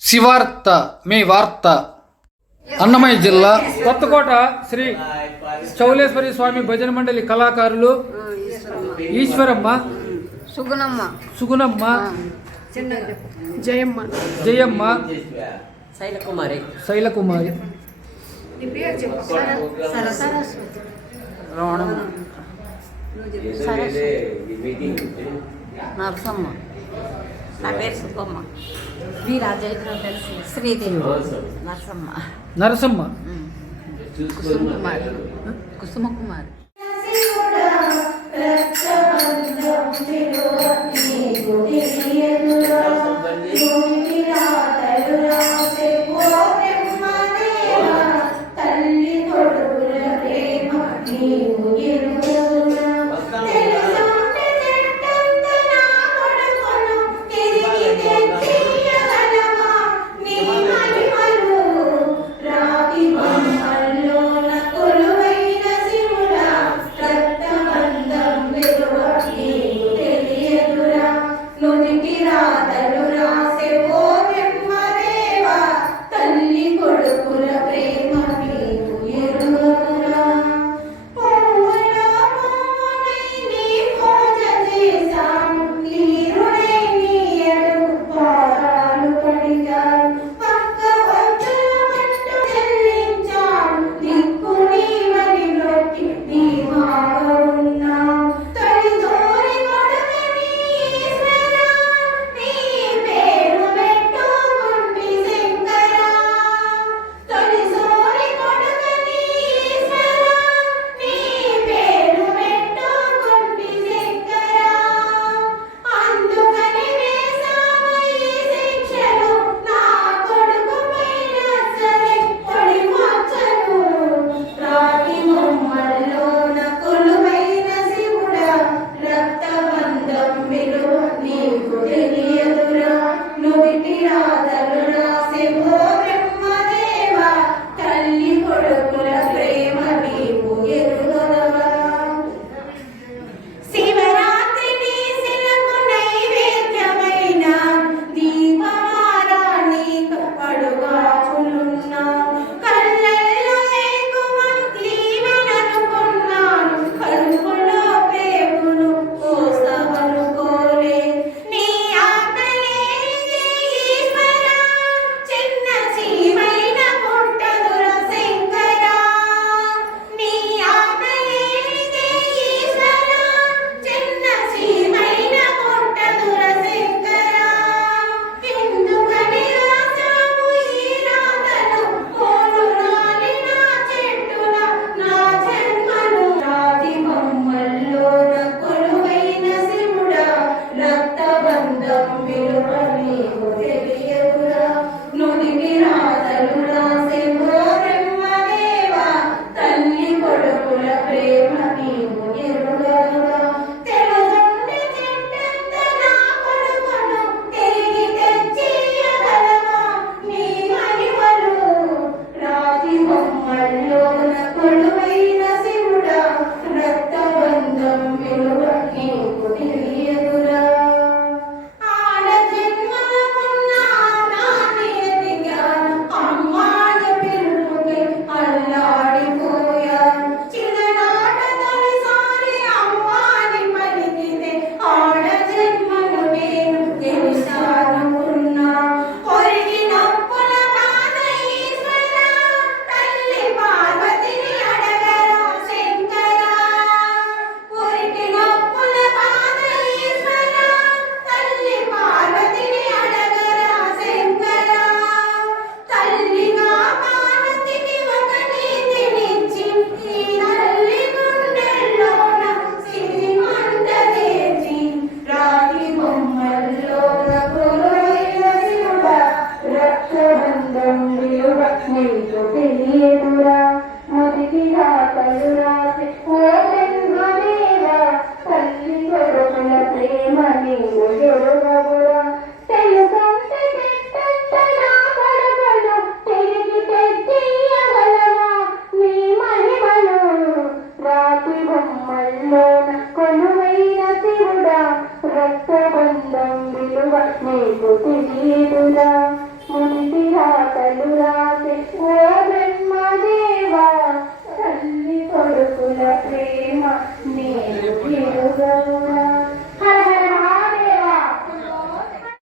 శివార్త మీ వార్త. అన్నమయ్య జిల్లా. కొత్తకోట శ్రీ చౌలేశ్వరి స్వామి భజన మండలి కళాకారులు ఈశ్వరమ్మ. సుగుణమ్మ. సుగుణమ్మ. జయమ్మ. జయమ్మ. శైలకుమారి. శైలకుమారి. నరసమ్మ. నా పేరు సుబ్బమ్మ. వి రాజైత్రం తెలిసి. శ్రీదేవి. నరసమ్మ నరసమ్మ కుసుమ కుమారి. కుసుమ కుమారి. కృష్ణునికిలా కలురాసి ఓ పెంగులేలా తల్లి కొడుకుల ప్రేమ నీవు జరుగవురా తెలుసంటే నా కడగలు తిరిగి తెచ్చీయగలవా నీకు తెలియదురా. మునిసిరా కలురా